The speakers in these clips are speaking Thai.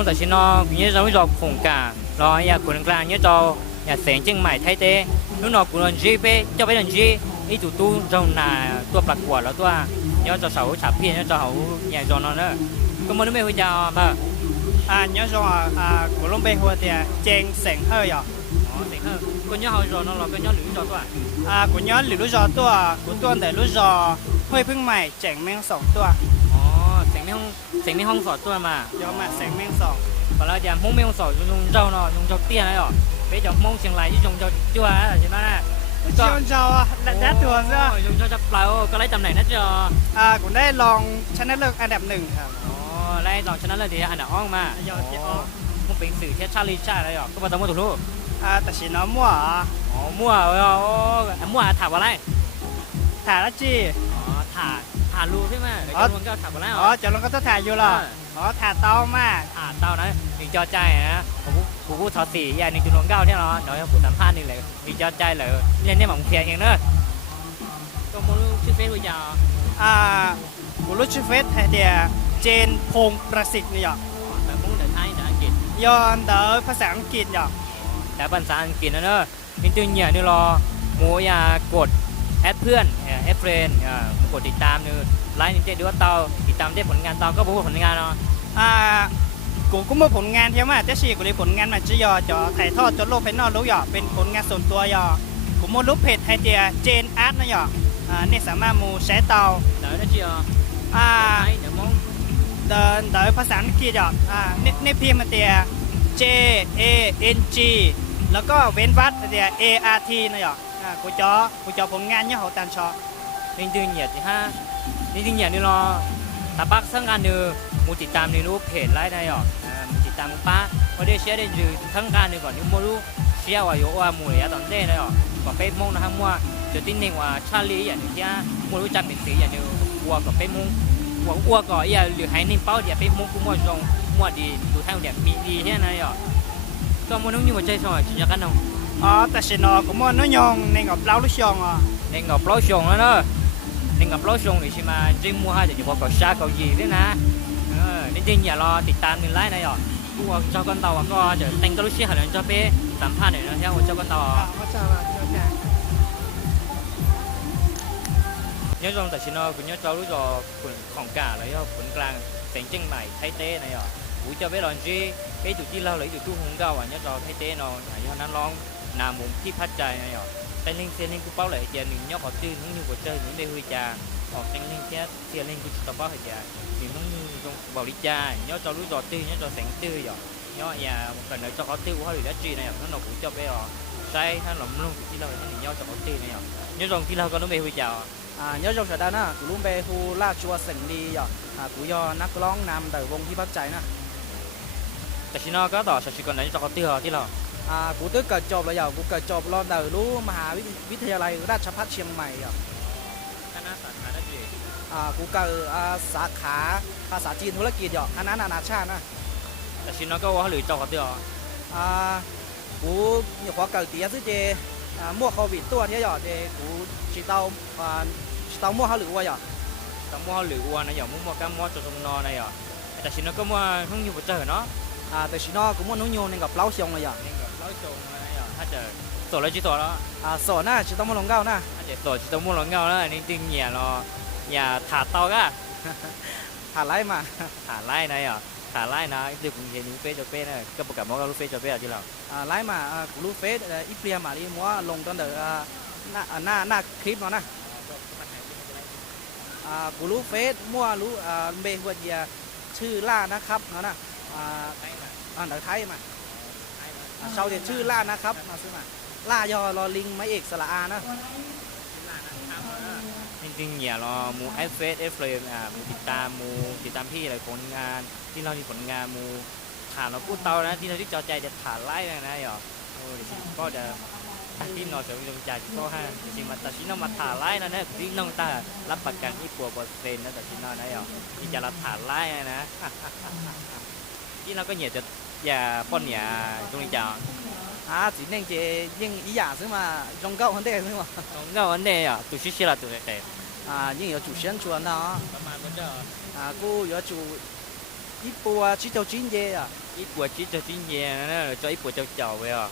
trong tại xin nó nhớ giống như phùng cả rồi nhà của làng nhớ cho nhà sáng chân mày thay thế lúc nào của lần GP cho bây lần G ý tụi tu trong là tua bạc quả là tua nhớ cho sáu chạp kia nhớ cho hậu nhà cho nó nữa có muốn mấy hồi chào mà nhớ rồi của lông bê hoa thì chen sẹn hơi à sẹn hơi có nhớ hồi rồi nó là cái nhớ lưỡi cho tua của nhớ lưỡi giò tua của tua để lưỡi giò hơiพึ่งใหม่แจงแมงสองตัวsẹn mấy hông sọt tua mà do màแสงแมงสอง và là giờ mông mấy hông sọt dùng rau nó dùng cho tiền đấy rồi bây giờ mông xiềng lại dùng cho chua á chứ nó nè Chọn cho đã thường ra dùng cho chập lại có lấy tầm này nó cho cũngได้ลองชนะเลิศอันดับหนึ่งครับ lấy dòng cho nó là thì anh đã on mà một bình sử thiết Charlie trai đấy rồi có bao giờ mua tủ luôn แต่สีน้ำมั่ว mua mua thả vào đây ถ่ายแล้วจี thả luôn thế mà để cho luôn cho thả vào đây จะลงก็ต้องถ่ายอยู่หรอถ่ายเต้ามาก tao đấy mình cho trai á cũng thọ xỉ nhà mình từ luôn cao thế nó nói cũng tầm phan đi lại mình cho trai là nên nên mỏng thiệt hiện nữa có muốnชื่อเฟซbây giờ กูรู้ชื่อเฟซเดียเจนพงศ์ประสิทธิ์นี่หรอ แต่muốn để Thái để Anh ย้อนเดอภาษาอังกฤษหรอ แต่ภาษาอังกฤษนะเนอะนี่ตัวเนี่ยนี่รอหมูยากดแอดเพื่อนแอดเฟรนกดติดตามนี่ไลน์นี่จะดูว่าเตาติดตามได้ผลงานเตาก็บอกผลงานเนาะ กูก็มาผลงานเที่ยวมาแต่ชีกูเลยผลงานมาจียอจอถ่ายทอดจนโลกภายนอกรู้หรอเป็นผลงานส่วนตัวยอกูมารู้เพจไฮเดียเจนอาร์ตนะหรอเนี่ยสามารถมูใช้เตา đỡ đó chưa Thái để muốn เดินภาษาอังกฤษหรอเนี่ยพิมพ์มาเดีย J A N G แล้วก็เว้นวรรคเดีย A R T นะหรอกูจอผลงานเนี่ยเขาตันชอ nênตัวเนี่ยที่ห้านี่ตัวเนี่ยนี่รอตาปักสังการนี่มูติดตามนี่รู้เพจไลน์ได้หรอติดตามป้าพอได้เชียร์ได้ยืนทั้งการนี่ก่อนนี่มูรู้เชียร์ว่าอยู่ว่ามูเลยตอนเด้ได้หรอก็ไปมงนะฮะมัวจะติ้งหนึ่งว่าชาลีอย่างนี้มูรู้จักเป็นสีอย่างนี้วัวก็ไปมงวัวก็อย่าหรือให้นิ่งเป้าเดี๋ยวไปมงกูมัวจงมัวดีดูทางเดี๋ยวมีดีแค่ไหนหรอก็มูต้องอยู่หัวใจสอยจะกันเอาแต่ฉันกูมันน้อยงในกับเราลูกชงในกับเราชงแล้วเนอะในกับเราชงนี่ใช่ไหมจริงมัวฮะจะอยู่พอกับชาเกาหลีด้วยนะนี่จริงอย่ารอติดตามหนึ่งไลน์นะหรอกูเจ้ากันเตาก็จะแต่งตัวลูกชิ้นหันจะไปสัมภาษณ์หน่อยนะที่ว่าเจ้ากันเตาnhớ trong tại sao cũng nhớ cho lúc rồi quần phòng cả lấy quần klang thành chân mày thay tê này rồi buổi cho bé làm gì cái tụi chi lao lấy tụi tu hùng cao và nhớ cho thay tê nó nhớ nó lon nằm một chiếc phát trái này rồi tay linh xe linh cứ báo lại giờ mình nhớ họ tư những như của chơi những đêm huy trà hoặc tay linh xe xe linh cứ tập báo hồi trà mình nó như trong vào đi trà nhớ cho lúc rồi tư nhớ cho sáng tư rồi nhớ nhà một lần nữa cho họ tư của họ đã chi này nó cũng cho bé rồi sai nó làm luôn tụi chi lao thì nhớ cho họ tư này rồi nhớ trong chi lao có nó bé huy trà nhớ trong thời gian áกูรู้เบฮูลาชัวเสิงดีอ่ะกูยอนักร้องนำแต่วงที่พักใจนะ แต่ชิโน่ก็ต่อสักชิก่อนไหนจะเขาตีเหรอที่เรากูตึกเกิดจบแล้วกูเกิดจบรอแต่รู้มหาวิทยาลัยราชภัฏเชียงใหม่อ่ะคณะสาขาได้ดีกูเกิดสาขาภาษาจีนธุรกิจอ่ะคณะนานาชาตินะแต่ชิโน่ก็ว่าหรือจะเขาตีเหรอกูอยู่ขอเกิดตีซื้อเจมั่วโควิดตัวที่อ่ะเจกูชิเตามั่วเขาหรือว่าอ่ะตมั่วหรือว่านะอย่างมั่วก็มั่วจนนอนนะอย่างแต่ชิโน่ก็มั่วห้องอยู่บนเจอเนาะแต่ชิโน่กูมั่วนุ่งโยนในกับเล้าชงเลยอ่ะในกับเล้าชงนะอย่างถ้าเจอสดแล้วจีสดแล้วสดน่ะชิโต้มั่วลงเก้าน่ะถ้าเจอสดจีต้องมั่วหลงเงาแล้วนี่จริงเนี่ยเราอย่าถาเตาก็ถาไล่มาถาไล่นะอย่างถาไล่นะเดี๋ยวผมเห็นเฟซจะเป้นะก็ประกาศว่าเราเฟซจะเป้ที่เราไล่มากูรู้เฟซอีเปรียมาดิมัวลงตอนเดือหน้าคลิปเนาะกูรู้เฟซมั่วรู้เบหัวเดียชื่อล่านะครับเนาะนะเดี๋ยวไทยมาชาวเด็ดชื่อล่านะครับมาซื้อมาล่ายอรอลิงไม้เอกสระอานะจริงๆอย่ารอมูเอฟเฟสเอฟเฟรมมูติดตามพี่อะไรผลงานที่เรามีผลงานมูถามเราพูดเตานะที่เราที่จอใจจะถ่ายไล่นะหรอก็จะที่นอนเสริมดวงใจก็ให้จริงๆมาตัดสินเรามาถ่ายไล่นะเนี่ยที่น้องตารับประกันที่ปัว%นะตัดสินเรานะหรอที่จะรับถ่ายไล่นะที่เราก็เหยียดจะอย่าป้อนเนี่ยตรงนี้จ้าchỉ nên chỉ nhưng ý giả chứ mà trong gạo vấn đề chứ mà trong gạo vấn đề à chủ sĩ là chủ đề nhưng có chủ nhân chủ đó mà bây giờ cô có chủ ít bùa chỉ cho chín dê ít của chỉ cho chính nhà nó cho ít của cho chậu vậy à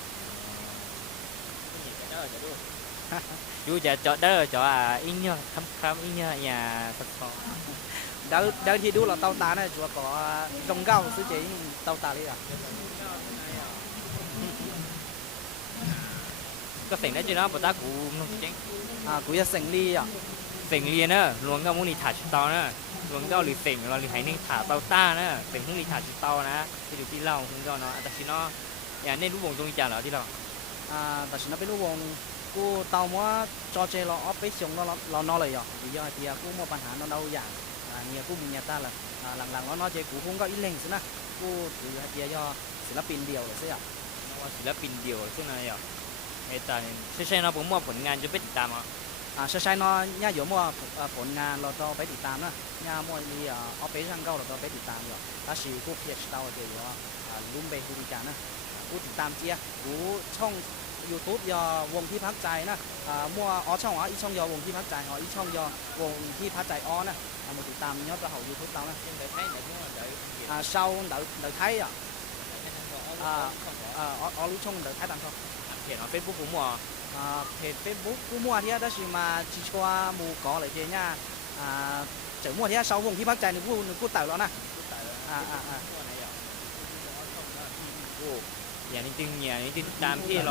chú chả cho đó cho à ít nhá khăm ít nhá nhà thật khó đỡ thì đúng là tàu tá này chúa có rồng gạo sư chế tàu tá đấy à có thành đó chứ nó bà ta cũng chẳng cũng là sành ly à thành liền á luôn cái muốn đi thả tàu nữa luôn cái lì thành là lì hay nên thả tàu ta nữa thành không đi thả tàu nữa thì được đi lâu không cho nó tại vì nó nhà nên lúc bồng tôi trả lại đi đâuแต่ฉันเป็นลูกวงกูเตามัวจอเจเราออฟไปชงเรานอเลยอ่ะวิยาเทียกูมัวปัญหาเราเราอย่างเนี่ยกูมีเนี่ยตาละหลังๆเรานอเจกูคงก็อีเล่งสินะกูถือเทียย่อศิลปินเดียวเลยสิอ่ะ ศิลปินเดียวซึ่งอะไรอ่ะไอ้ตาใช่ๆเนาะผมว่าผลงานจะไปติดตามอ่ะใช่ๆเนาะเนี่ยอยู่มัวผลงานเราต้องไปติดตามนะเนี่ยมัวมีออฟไปช่างเก่าเราต้องไปติดตามอยู่ถ้าชีกูเพียรเตาเดียวลุ่มเบกูดีจานะกูติดตามเจียกูช่อง YouTube ยอวงที่พักใจนะมัวอ๋อช่องอ๋ออีช่องยอวงที่พักใจอ๋ออีช่องยอวงที่พักใจอ๋อนะมาติดตามยอดประหาร YouTube เรานะsau đợi thấy à ở lúc trong đợi thấy tặng không hiện ở Facebook của mua page Facebook của mua thì đó là mà chỉ cho mù có lại thế nha chở mua thì sau vùngที่พักใจนึกพูดต่อแล้วนะอย่างจริงๆอย่างจริงตามที่เร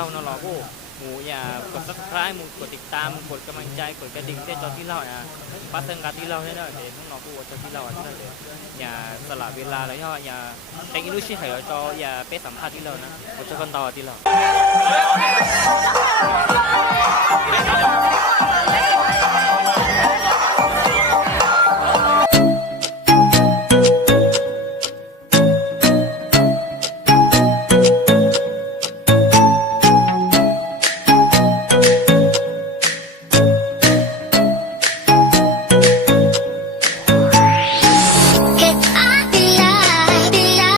าเนาะเราก็หมูอย่ากด subscribe หมูกดติดตามกดกำลังใจกดกระดิ่งได้จอที่เราอ่ะปัสสังกัดที่เราให้ได้เห็นน้องๆก็จอที่เราอ่ะได้เลยอย่าสละเวลาแล้วอย่าใช้กิลูชิเหรอจออย่าไปสัมภาษณ์ที่เรานะกดจอกันต่อที่เรา